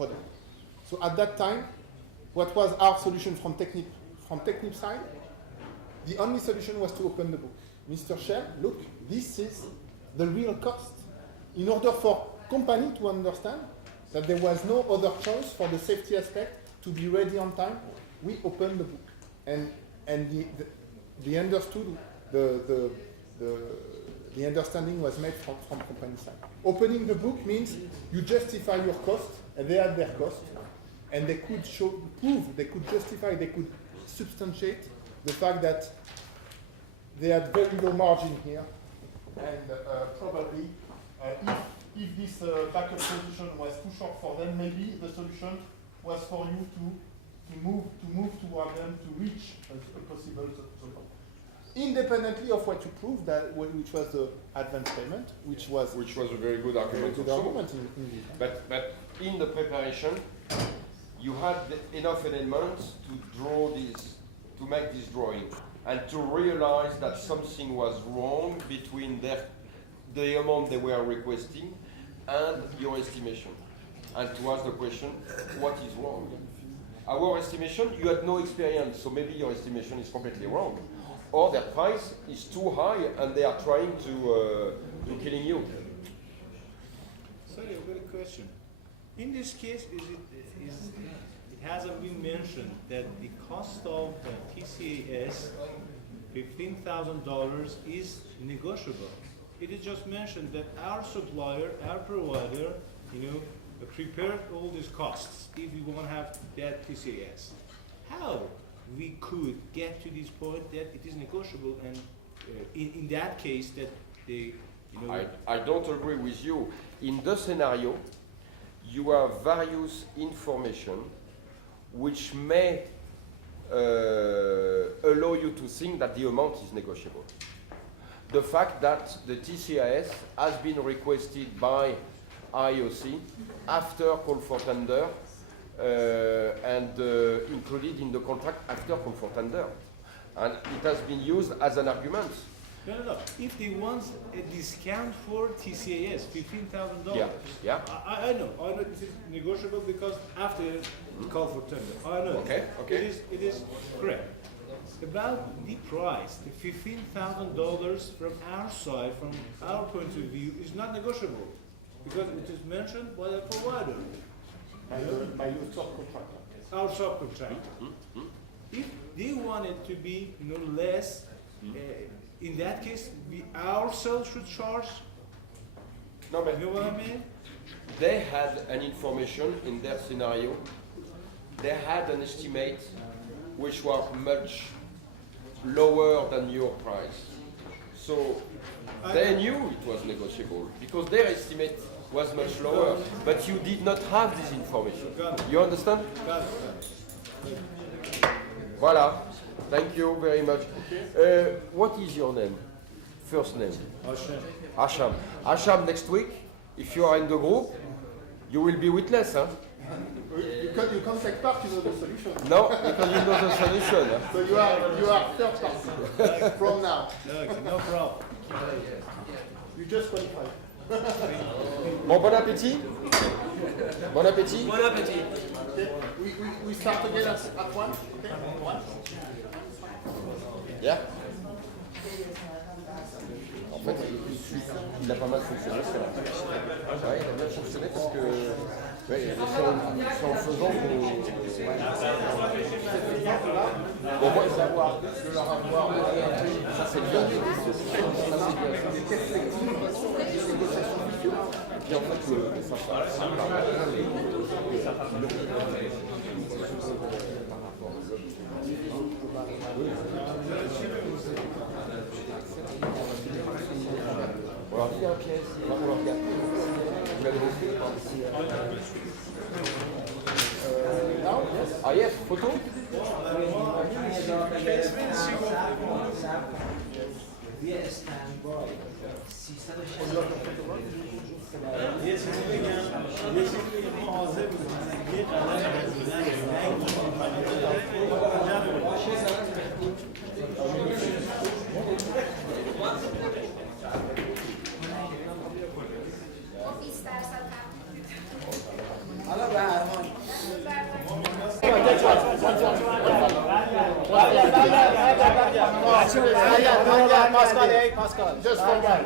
product. So at that time, what was our solution from Technip side? The only solution was to open the book. Mr. Shell, look, this is the real cost. In order for company to understand that there was no other choice for the safety aspect to be ready on time, we opened the book. And the understood, the understanding was made from company side. Opening the book means you justify your cost, and they had their cost, and they could prove, they could justify, they could substantiate the fact that they had very low margin here, and probably if this backup position was too short for them, maybe the solution was for you to move toward them to reach a possible solution. Independently of what you proved, which was the advance payment, which was a very good argument. But in the preparation, you had enough elements to draw this, to make this drawing, and to realize that something was wrong between the amount they were requesting and your estimation, and to ask the question, what is wrong? Our estimation, you had no experience, so maybe your estimation is completely wrong, or their price is too high and they are trying to killing you. Sorry, I've got a question. In this case, it hasn't been mentioned that the cost of the TCAS, $15,000, is negotiable. It is just mentioned that our supplier, our provider, prepared all these costs if we want to have that TCAS. How we could get to this point that it is negotiable, and in that case that they, I don't agree with you. In the scenario, you have various information which may allow you to think that the amount is negotiable. The fact that the TCAS has been requested by IOC after call for tender and included in the contract after call for tender. And it has been used as an argument. No. If they want a discount for TCAS, $15,000. Yeah. I know this is negotiable because after call for tender. I know. Okay. It is correct. About the price, the $15,000 from our side, from our point of view, is not negotiable because it is mentioned by the provider. By your subcontractor. Our subcontractor. If they want it to be less, in that case, we ourselves should charge. No, but you know what I mean? They had an information in their scenario. They had an estimate which was much lower than your price. So they knew it was negotiable because their estimate was much lower, but you did not have this information. You understand? Got it. Voilà. Thank you very much. What is your name? First name? Hasham. Hasham, next week, if you are in the group, you will be witness, huh? You can't take part in the solution. No, because you know the solution. Huh? So you are third party from now. No problem. You just qualify. Bon appétit. Bon appétit. Bon appétit. Okay. We start again at 1. Okay. 1. Yeah. En fait, il a pas mal fonctionné. Ouais, il a bien fonctionné parce que c'est en faisant qu'on... Bon, moi, de leur avoir ça c'est bien. Et puis en fait, ça on va regarder la pièce, on va regarder. Vous l'avez reçu? Ah yes, photo? Allora, Just one guy.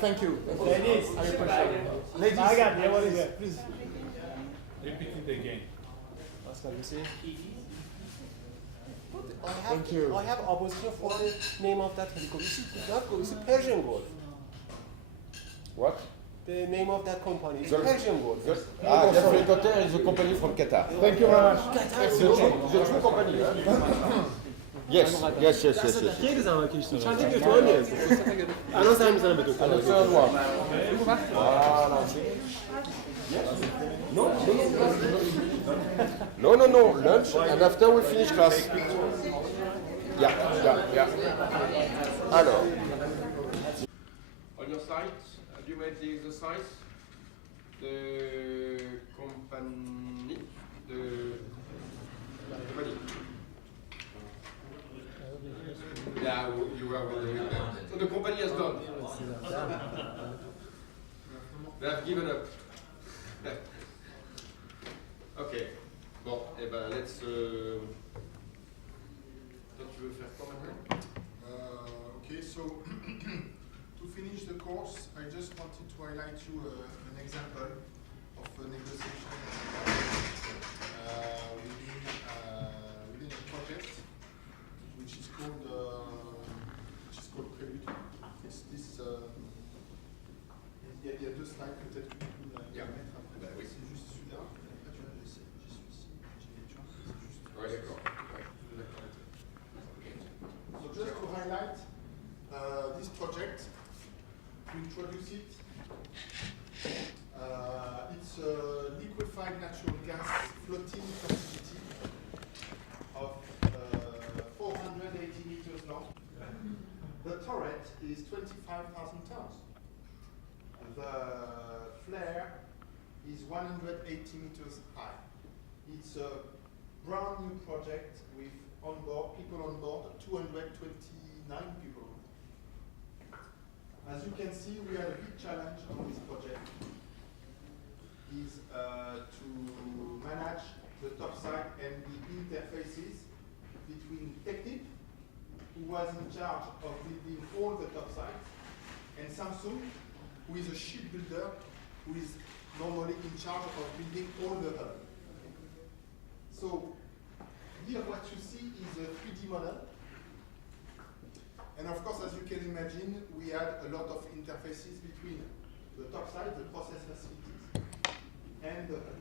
Thank you. Ladies. I appreciate it. Ladies. Please. Repeat it again. Pascal, you see? Thank you. I have opposition for the name of that helicopter. It's not good. It's a Persian Golf. What? The name of that company is Persian Golf. Ah, the helicopter is a company from Qatar. Thank you very much. The true company. Yes. خیلی زحمت کشیدیم. چند تا دکتر نیست. الان زنگ می‌زنم به دکتر. And the third one. No. Lunch, and after we finish class. Yeah. Alors. On your site, have you made the exercise? The company. Yeah, you were wondering. So the company has done. They have given up. Ok. Bon, eh ben, let's. Toi, tu veux faire quoi maintenant? Okay, so to finish the course, I just wanted to highlight you an example of a negotiation within a project which is called Prelude. It's this. Il y a deux slides peut-être que tu peux mettre après. Ben oui. C'est juste celui-là. Après tu vois, j'ai celui-ci, j'ai tu vois, c'est juste. Ouais, d'accord. So just to highlight this project, to introduce it, it's a liquefied natural gas floating facility of 480 meters long. The turret is 25,000 tons. The flare is 180 meters high. It's a brand new project with people on board, 229 people. As you can see, we had a big challenge on this project, is to manage the topside and the interfaces between Technip, who was in charge of building all the topsides, and Samsung, who is a shipbuilder, who is normally in charge of building all the hull. So here what you see is a 3D model. And of course, as you can imagine, we had a lot of interfaces between the topside, the process facilities, and the hull.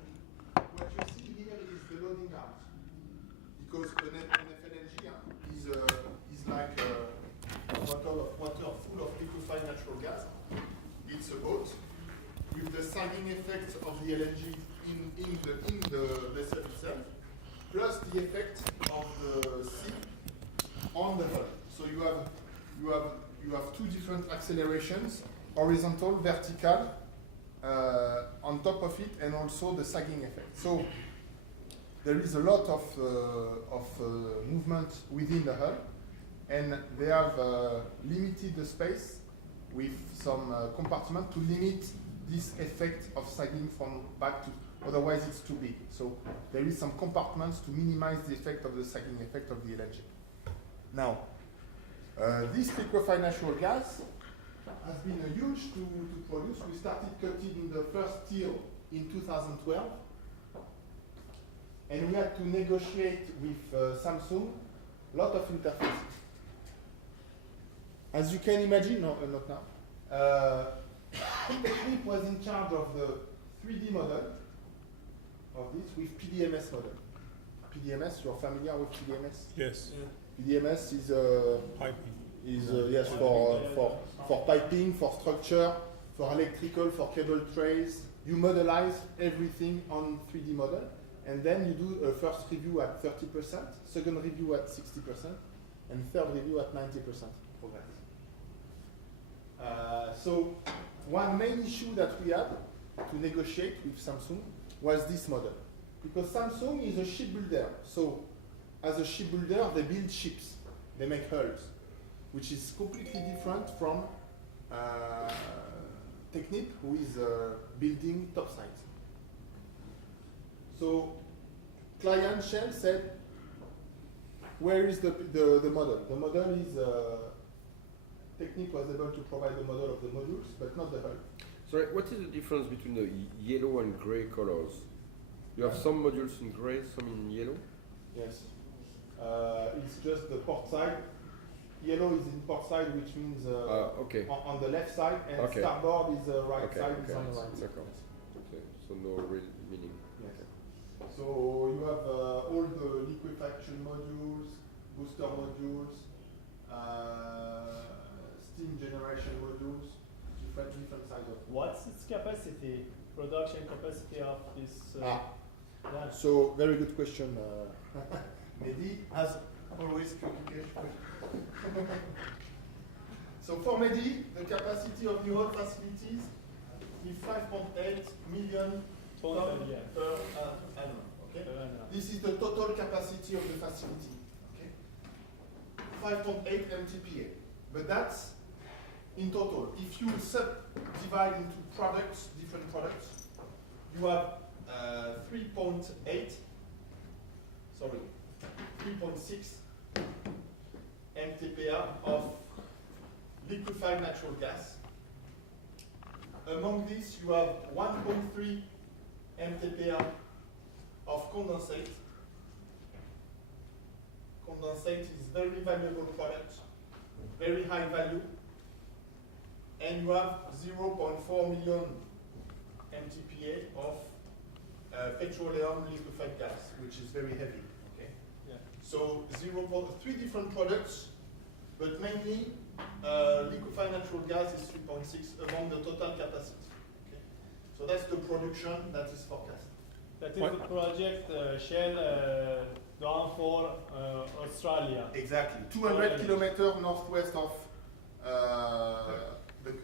What you see here is the loading arms. Because an FLNG is like a bottle of water full of liquefied natural gas. It's a boat with the sagging effect of the LNG in the vessel itself, plus the effect of the sea on the hull. So you have two different accelerations, horizontal, vertical, on top of it, and also the sagging effect. So there is a lot of movement within the hull, and they have limited the space with some compartment to limit this effect of sagging from back to, otherwise it's too big. So there is some compartments to minimize the effect of the sagging effect of the LNG. Now, this liquefied natural gas has been huge to produce. We started cutting the first steel in 2012, and we had to negotiate with Samsung a lot of interfaces. As you can imagine, no, not now, Technip was in charge of the 3D model of this with PDMS model. PDMS, you're familiar with PDMS? Yes. PDMS is Piping. yes, for piping, for structure, for electrical, for cable trays. You modelize everything on 3D model, and then you do a first review at 30%, second review at 60%, and third review at 90% progress. So one main issue that we had to negotiate with Samsung was this model, because Samsung is a shipbuilder. So as a shipbuilder, they build ships, they make hulls, which is completely different from Technip, who is building topsides. So client Shell said, where is the model? The model is Technip was able to provide the model of the modules, but not the hull. Sorry, what is the difference between the yellow and gray colors? You have some modules in gray, some in yellow? Yes. It's just the port side. Yellow is in port side, which means okay. on the left side, and Okay. starboard is the right Okay, side, okay. is on the right side. D'accord. Okay, so no real meaning. Yes. So you have all the liquefaction modules, booster modules, steam generation modules, different size of. What's its capacity, production capacity of this? Plant? So very good question. Mehdi, as always, communication. So for Mehdi, the capacity of new oil facilities is 5.8 million Ton tons per year. per annum. Okay? Per annum. This is the total capacity of the facility. Okay? 5.8 MTPA. But that's in total. If you subdivide into products, different products, you have 3.6 MTPA of liquefied natural gas. Among these, you have 1.3 MTPA of condensate. Condensate is very valuable product, very high value. And you have 0.4 million MTPA of petroleum liquefied gas, which is very heavy. Okay. Yeah. So 3 different products, but mainly liquefied natural gas is 3.6 among the total capacity. Okay. So that's the production that is forecast. That is the project Shell done for Australia. Exactly. 200 kilometers northwest of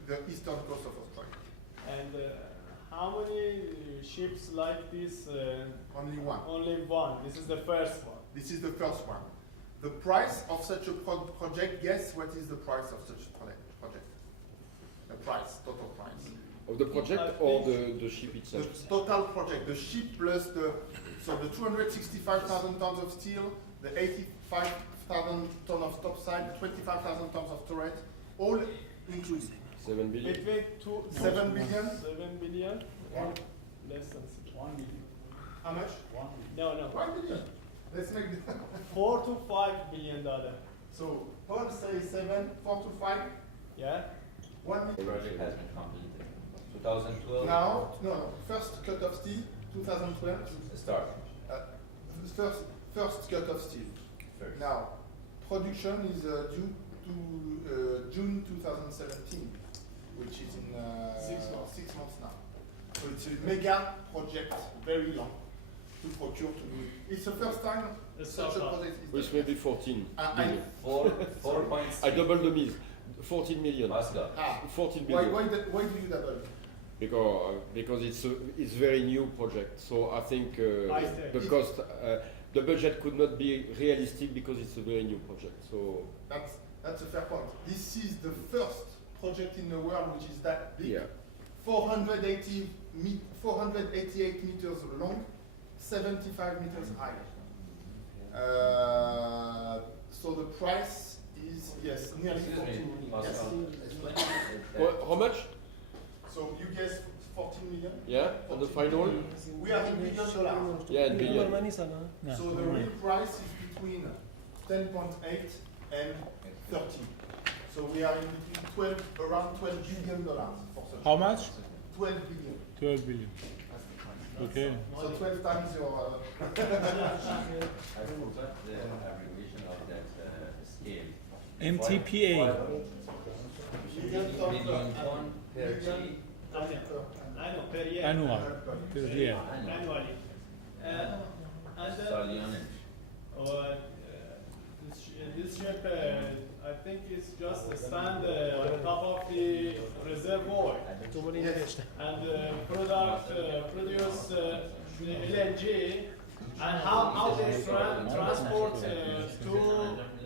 the eastern coast of Australia. And how many ships like this? Only one. Only one. This is the first one. This is the first one. The price of such a project, guess what is the price of such a project? The price, total price. Of the project or the ship itself? The total project, the ship plus the 265,000 tons of steel, the 85,000 tons of topside, 25,000 tons of turret, all included. 7 billion? Between 7 billion? 7 billion? One. Less than 1 billion. How much? No. 1 billion. Let's make it. $4 to $5 billion. So Paul says 7, 4 to 5, Yeah. 1 The million. project has been completed. 2012. Now, no, first cut of steel, 2012. Start. First cut of steel. First. Now, production is due to June 2017, which is in 6 months now. So it's a mega project, very long to procure to do it. It's the first time such a project is Which may be 14 billion. 4.6. I double the miss. 14 million. Pascal. 14 why billion. why do you double? Because it's very new project. So I think I see. the cost, the budget could not be realistic because it's a very new project. So That's a fair point. This is the first project in the world which is that big. yeah. 488 meters long, 75 meters high. So the price is, yes, nearly Excuse 14 me, million. Pascal. Yes. How much? So you guess 14 million? Yeah, on the final? We are in $1 billion. Yeah, in billion. So the real price is between 10.8 and 13. So we are in between around $12 billion for such. How much? 12 billion. 12 billion. Okay. So 12 times your. I forgot the abbreviation of that scale. MTPA. Million ton per G. I know, per year. Annual. Per year. Annually. And Stallionnage. this ship, I think it's just a stand on top of the reservoir and produce the LNG, and how they transport to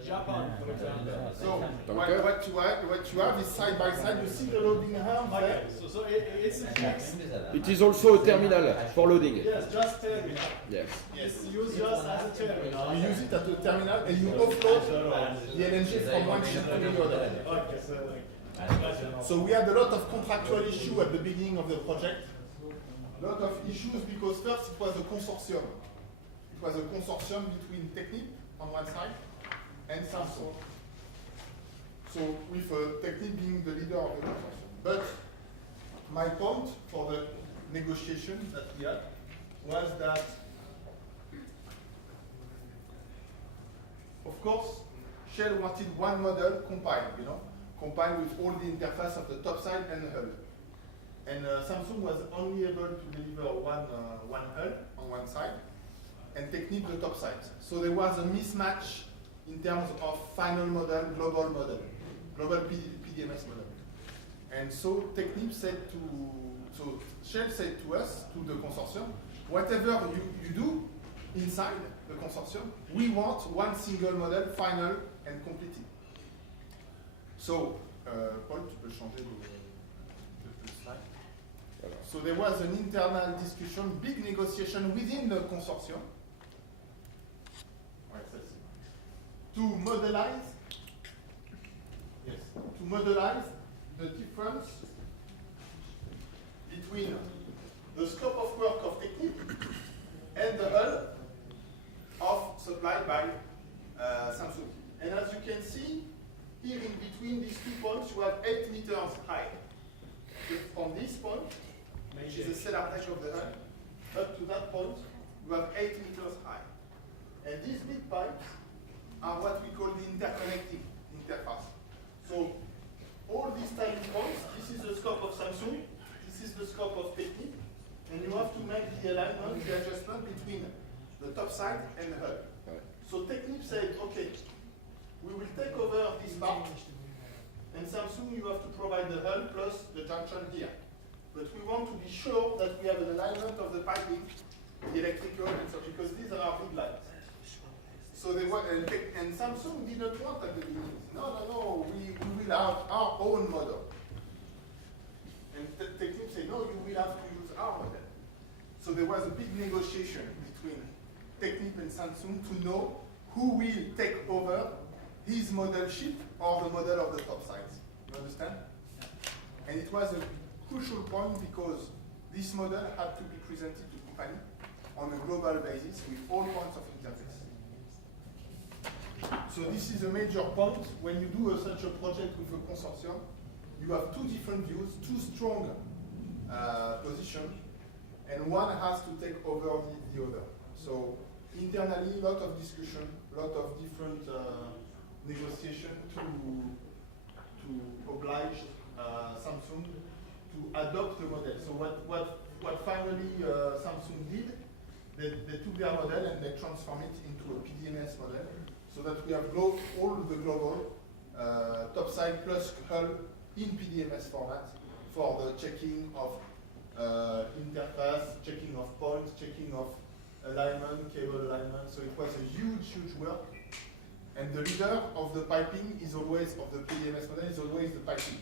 Japan, for example. So what you have is side by side. You see the loading arm there. Okay, so it's a fixed. It is also a terminal for loading. Yes, just terminal. Yes. It's used just as a terminal. You use it at the terminal and you offload the LNG from one ship to the other. Okay, So we had a lot of contractual issues at the beginning of the project. A lot of issues because first it was a consortium. It was a consortium between Technip on one side and Samsung. So with Technip being the leader of the consortium. But my point for the negotiations that we had was that, of course, Shell wanted one model compiled, compiled with all the interface of the top side and the hull. And Samsung was only able to deliver one hull on one side and Technip the top side. So there was a mismatch in terms of final model, global PDMS model. And so Technip said so Shell said to us, to the consortium, whatever you do inside the consortium, we want one single model, final and completed. So, Paul, tu peux changer le slide. So there was an internal discussion, big negotiation within the consortium to modelize the difference between the scope of work of Technip and the hull supplied by Samsung. And as you can see, here in between these 2 points, you have 8 meters high. From this point, which is the stellar deck of the hull, up to that point, you have 8 meters high. And these big pipes are what we call the interconnecting interface. So all these tiny points, this is the scope of Samsung, this is the scope of Technip, and you have to make the alignment, the adjustment between the top side and the hull. So Technip said, okay, we will take over this part, and Samsung, you have to provide the hull plus the junction here. But we want to be sure that we have an alignment of the piping, the electrical, and so because these are our big lines. So they were, and Samsung did not want at the beginning. No, we will have our own model. And Technip said, no, you will have to use our model. So there was a big negotiation between Technip and Samsung to know who will take over his model ship or the model of the top sides. You understand? And it was a crucial point because this model had to be presented to the company on a global basis with all points of interface. So this is a major point. When you do such a project with a consortium, you have 2 different views, 2 strong positions, and one has to take over the other. So internally, a lot of discussion, a lot of different negotiation to oblige Samsung to adopt the model. So what finally Samsung did, they took their model and they transformed it into a PDMS model, so that we have all the global topside plus hull in PDMS format for the checking of interface, checking of points, checking of alignment, cable alignment. So it was a huge work. And the leader of the piping is always, of the PDMS model, is always the piping.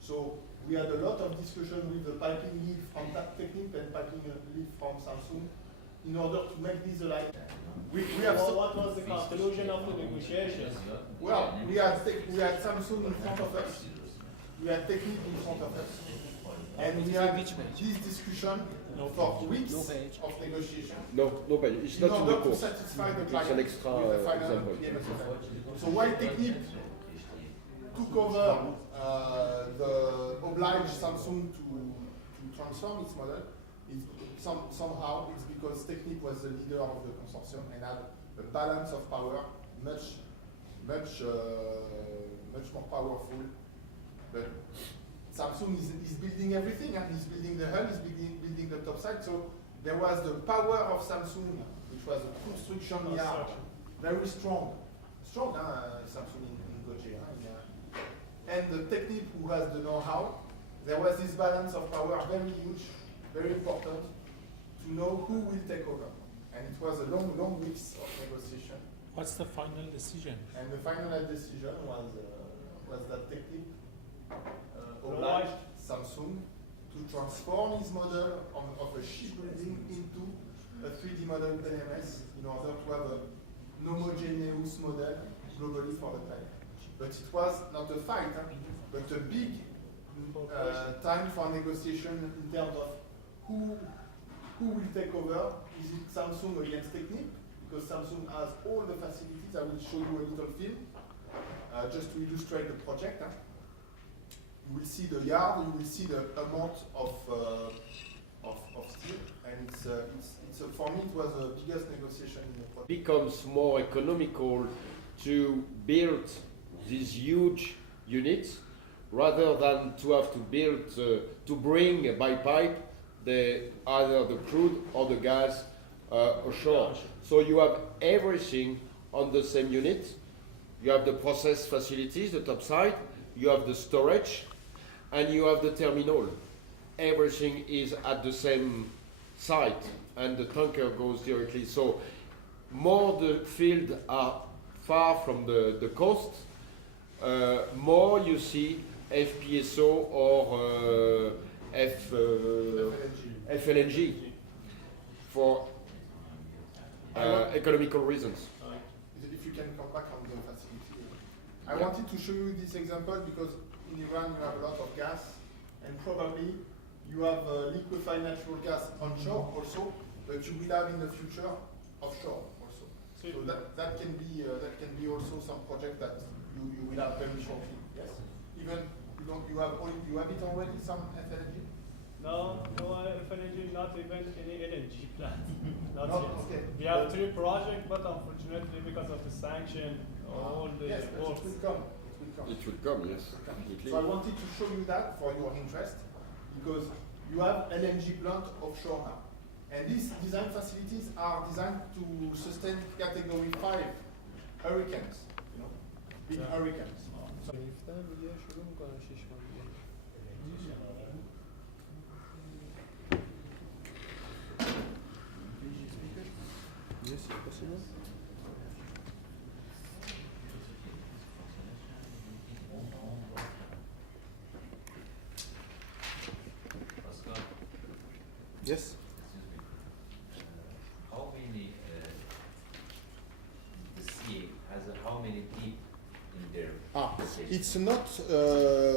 So we had a lot of discussion with the piping lead from Technip and piping lead from Samsung in order to make these aligned. We have what was the conclusion of the negotiations? Well, we had Samsung in front of us, we had Technip in front of us, and we had this discussion for weeks of negotiation. No, page. It's not in the order to course. satisfy the It's client an extra with the final example. PDMS model. So while Technip took over the obliged Samsung to transform its model, somehow it's because Technip was the leader of the consortium and had a balance of power much more powerful. But Samsung is building everything, and he's building the hull, he's building the top side. So there was the power of Samsung, which was a construction yard, very strong. Samsung in Goje. And the Technip, who has the know-how, there was this balance of power, very huge, very important, to know who will take over. And it was a long weeks of negotiation. What's the final decision? And the final decision was that Technip Right. obliged Samsung to transform his model of a shipbuilding into a 3D model LMS in order to have a homogeneous model globally for the planet. But it was not a fight, but a big time for negotiation in terms of who will take over. Is it Samsung against Technip? Because Samsung has all the facilities. I will show you a little film just to illustrate the project. You will see the yard, you will see the amount of steel, and it's for me it was the biggest negotiation in the project. Becomes more economical to build these huge units rather than to have to build to bring by pipe either the crude or the gas ashore. So you have everything on the same unit. You have the process facilities, the top side, you have the storage, and you have the terminal. Everything is at the same site, and the tanker goes directly. So more the field are far from the coast, more you see FPSO or FLNG for economical reasons. If you can come back on the facility. I wanted to show you this example because in Iran you have a lot of gas, and probably you have liquefied natural gas onshore also, but you will have in the future offshore also. So that can be also some project that you will have very shortly. Yes. Even you have it already, some FLNG. No FLNG, not even any LNG plant. Not No, yet. okay. We have 3 projects, but unfortunately because of the sanction, all the Yes, but works. it will come. It will come, yes. Completely. So I wanted to show you that for your interest, because you have LNG plant offshore now. And these design facilities are designed to sustain category 5 hurricanes, big hurricanes. Yes, possible. Pascal, Yes. how many, the sea has how many deep in there? It's not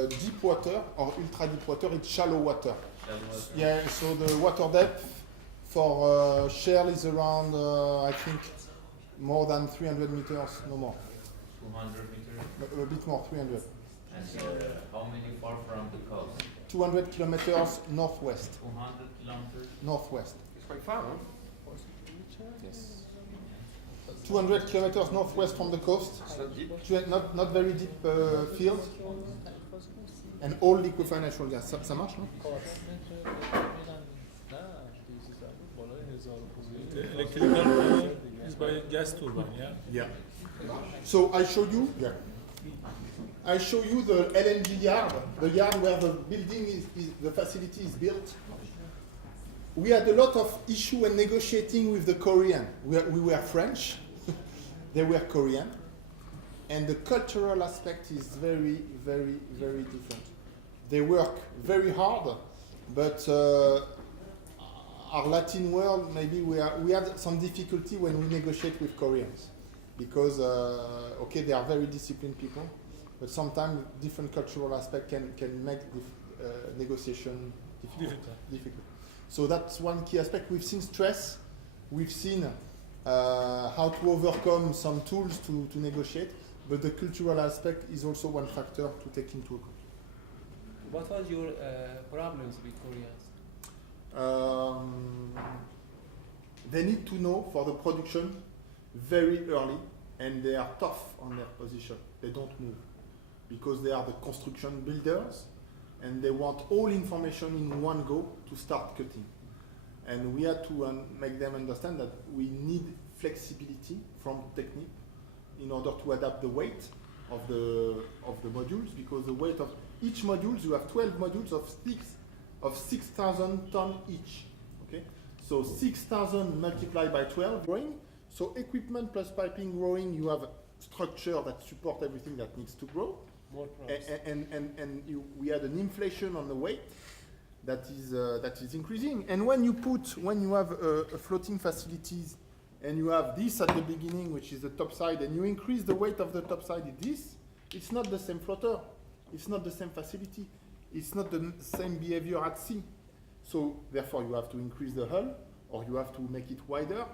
deep water or ultra deep water, it's shallow water. Shallow water? Yeah, so the water depth for Shell is around, I think, more than 300 meters, no more. 200 meters? A bit more, 300. And how many far from the coast? 200 kilometers northwest. 200 kilometers? Northwest. It's quite far, huh? Yes. 200 kilometers northwest from the coast. It's not deep. Not very deep field. And all liquefied natural gas. Ça marche, non? The electrical power is by gas turbine, yeah? Yeah. So I show you. Yeah. I show you the LNG yard, the yard where the building the facility is built. We had a lot of issue when negotiating with the Korean. We were French, they were Korean, and the cultural aspect is very, very, very different. They work very hard, but our Latin world, maybe we had some difficulty when we negotiate with Koreans, because okay, they are very disciplined people, but sometimes different cultural aspect can make negotiation difficult. So that's one key aspect. We've seen stress, we've seen how to overcome some tools to negotiate, but the cultural aspect is also one factor to take into account. What was your problems with Koreans? They need to know for the production very early, and they are tough on their position. They don't move because they are the construction builders, and they want all information in one go to start cutting. And we had to make them understand that we need flexibility from Technip in order to adapt the weight of the modules, because the weight of each module, you have 12 modules of 6,000 tons each. Okay, so 6,000 multiplied by 12, So equipment plus piping growing, you have structure that support everything that needs to grow. More We had an inflation on the weight that is increasing. And when you have a floating facilities and you have this at the beginning, which is the top side, and you increase the weight of the top side, it's not the same floater, it's not the same facility, it's not the same behavior at sea. So therefore you have to increase the hull, or you have to make it wider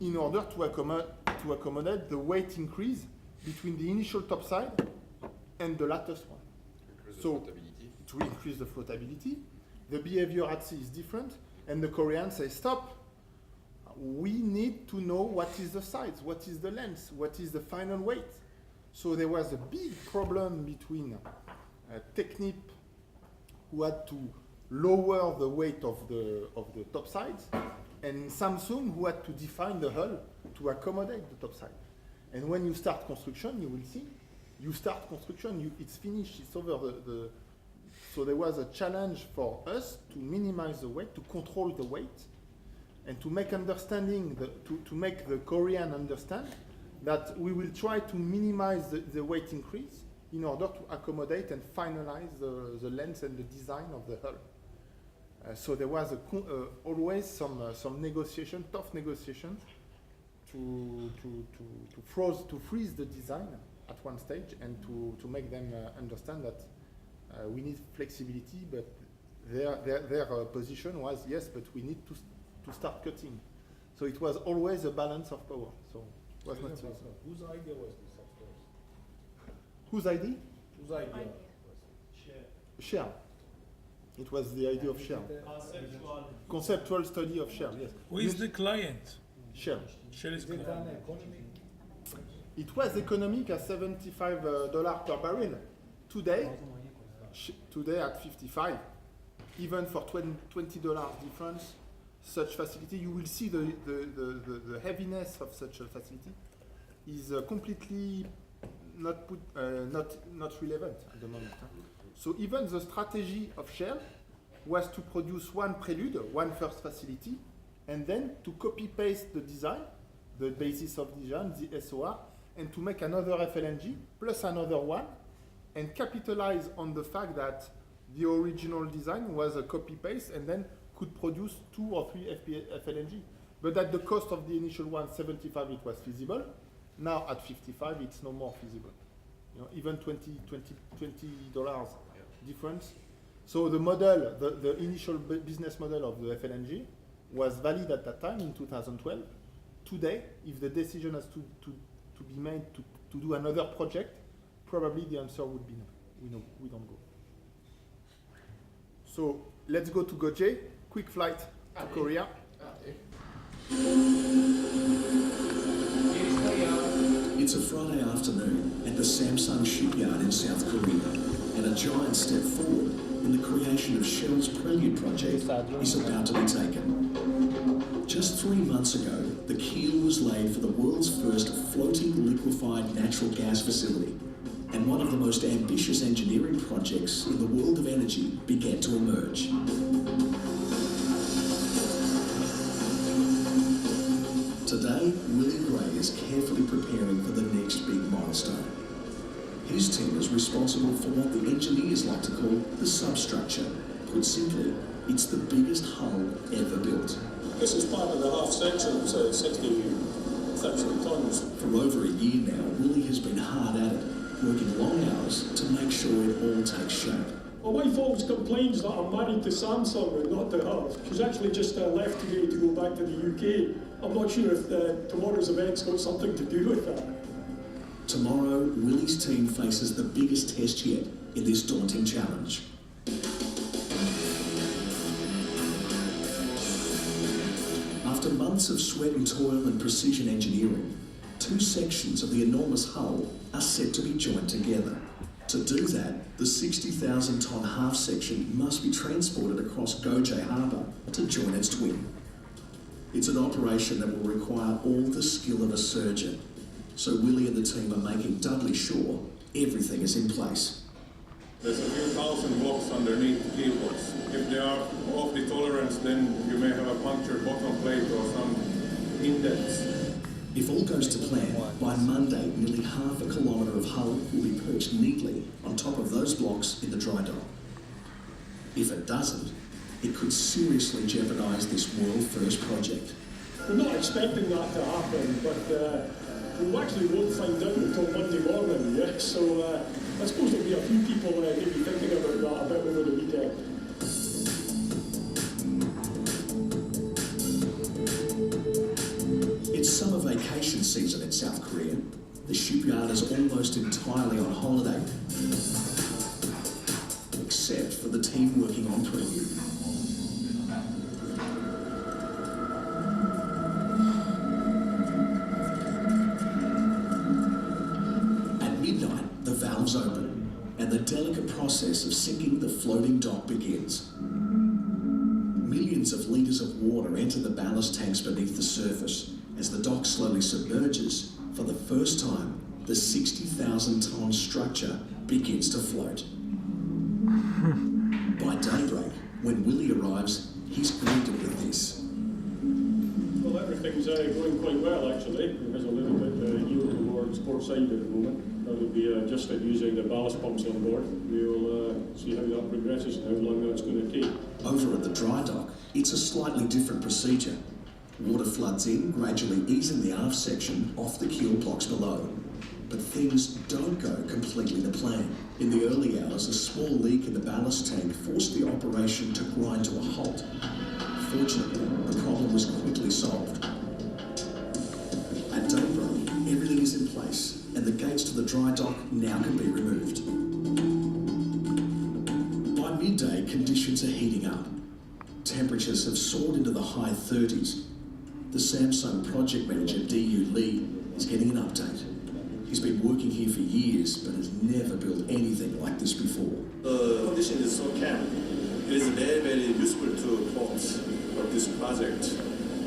in order to accommodate the weight increase between the initial top side and the latest one. So to increase the floatability, the behavior at sea is different, and the Koreans say, stop, we need to know what is the size, what is the length, what is the final weight. So there was a big problem between Technip, who had to lower the weight of the top sides, and Samsung, who had to define the hull to accommodate the top side. And when you start construction, you will see, it's finished, it's over. So there was a challenge for us to minimize the weight, to control the weight, and to make to make the Korean understand that we will try to minimize the weight increase in order to accommodate and finalize the length and the design of the hull. So there was always some tough negotiations to freeze the design at one stage, and to make them understand that we need flexibility, but their position was, yes, but we need to start cutting. So it was always a balance of power. So it was not so easy. Whose idea was this at first? Whose idea? Whose idea? Shell. It was the idea of Shell. Conceptual study of Shell, yes. Who is the client? Shell. Shell is Is it client. an economy? It was economic at $75 per barrel. Today at 55, even for $20 difference, such facility, you will see the heaviness of such a facility is completely not relevant at the moment. So even the strategy of Shell was to produce one prelude, one first facility, and then to copy-paste the design, the basis of design, the SOR, and to make another FLNG plus another one, and capitalize on the fact that the original design was a copy-paste and then could produce 2 or 3 FLNG. But at the cost of the initial one, 75, it was feasible. Now at 55, it's no more feasible. Even $20 difference. So the model, the initial business model of the FLNG was valid at that time in 2012. Today, if the decision has to be made to do another project, probably the answer would be no. We don't go. So let's go to Goje. Quick flight to Korea. It's a Friday afternoon at the Samsung shipyard in South Korea, and a giant step forward in the creation of Shell's Prelude project is about to be taken. Just 3 months ago, the keel was laid for the world's first floating liquefied natural gas facility, and one of the most ambitious engineering projects in the world of energy began to emerge. Today, Willie Gray is carefully preparing for the next big milestone. His team is responsible for what the engineers like to call the substructure. Put simply, it's the biggest hull ever built. This is part of the half section, so it's 60,000 tons. For over a year now, Willie has been hard at it, working long hours to make sure it all takes shape. My wife always complains that I'm married to Samsung and not to her. She's actually just left today to go back to the UK. I'm not sure if tomorrow's event's got something to do with that. Tomorrow, Willie's team faces the biggest test yet in this daunting challenge. After months of sweat and toil and precision engineering, 2 sections of the enormous hull are set to be joined together. To do that, the 60,000-ton half section must be transported across Goje Harbour to join its twin. It's an operation that will require all the skill of a surgeon, so Willie and the team are making doubly sure everything is in place. There's a few thousand blocks underneath the keel box. If they are off the tolerance, then you may have a punctured bottom plate or some indents. If all goes to plan, by Monday, nearly half a kilometre of hull will be perched neatly on top of those blocks in the dry dock. If it doesn't, it could seriously jeopardise this world-first project. We're not expecting that to happen, but we actually won't find out until Monday morning, yeah? So I suppose there'll be a few people maybe thinking about that a bit over the weekend. It's summer vacation season in South Korea. The shipyard is almost entirely on holiday, except for the team working on preview. At midnight, the valves open, and the delicate process of sinking the floating dock begins. Millions of litres of water enter the ballast tanks beneath the surface. As the dock slowly submerges, for the first time, the 60,000-tonne structure begins to float. By daybreak, when Willie arrives, he's greeted with this. Well, everything's going quite well, actually. There's a little bit yield towards port side at the moment. That'll be just using the ballast pumps on board. We'll see how that progresses and how long that's going to take. Over at the dry dock, it's a slightly different procedure. Water floods in, gradually easing the aft section off the keel blocks below. But things don't go completely to plan. In the early hours, a small leak in the ballast tank forced the operation to grind to a halt. Fortunately, the problem was quickly solved. At daybreak, everything is in place, and the gates to the dry dock now can be removed. By midday, conditions are heating up. Temperatures have soared into the high 30s. The Samsung project manager, D.U. Lee, is getting an update. He's been working here for years, but has never built anything like this before. The condition is so calm. It is very, very useful to plot for this project.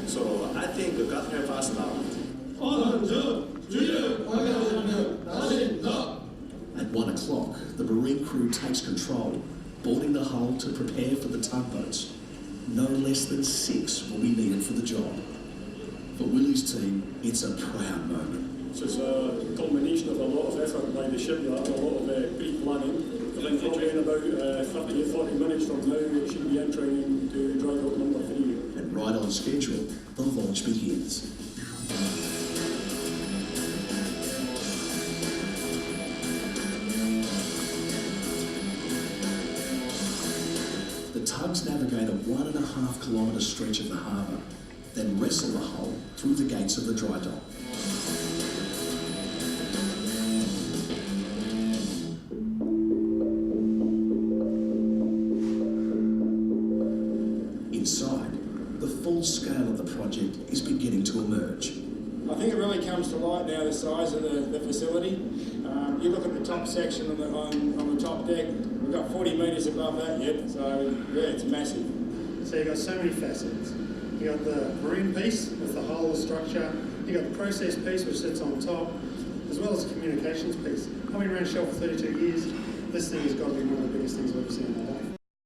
So I think God help us now. At 1 o'clock, the marine crew takes control, boarding the hull to prepare for the tugboats. No less than 6 will be needed for the job. For Willie's team, it's a proud moment. So it's a combination of a lot of effort by the shipyard, a lot of pre-planning. I think probably in about 30 or 40 minutes from now, it should be entering to dry dock number 3. And right on schedule, the launch begins. The tugs navigate a 1.5 kilometre stretch of the harbour, then wrestle the hull through the gates of the dry dock. Inside, the full scale of the project is beginning to emerge. I think it really comes to light now, the size of the facility. You look at the top section on the top deck, we've got 40 metres above that yet, so yeah, it's massive. So you've got so many facets. You've got the marine piece with the whole structure, you've got the process piece which sits on top, as well as the communications piece. I've been around Shell for 32 years, this thing has got to be one of the biggest things I've ever seen in my life.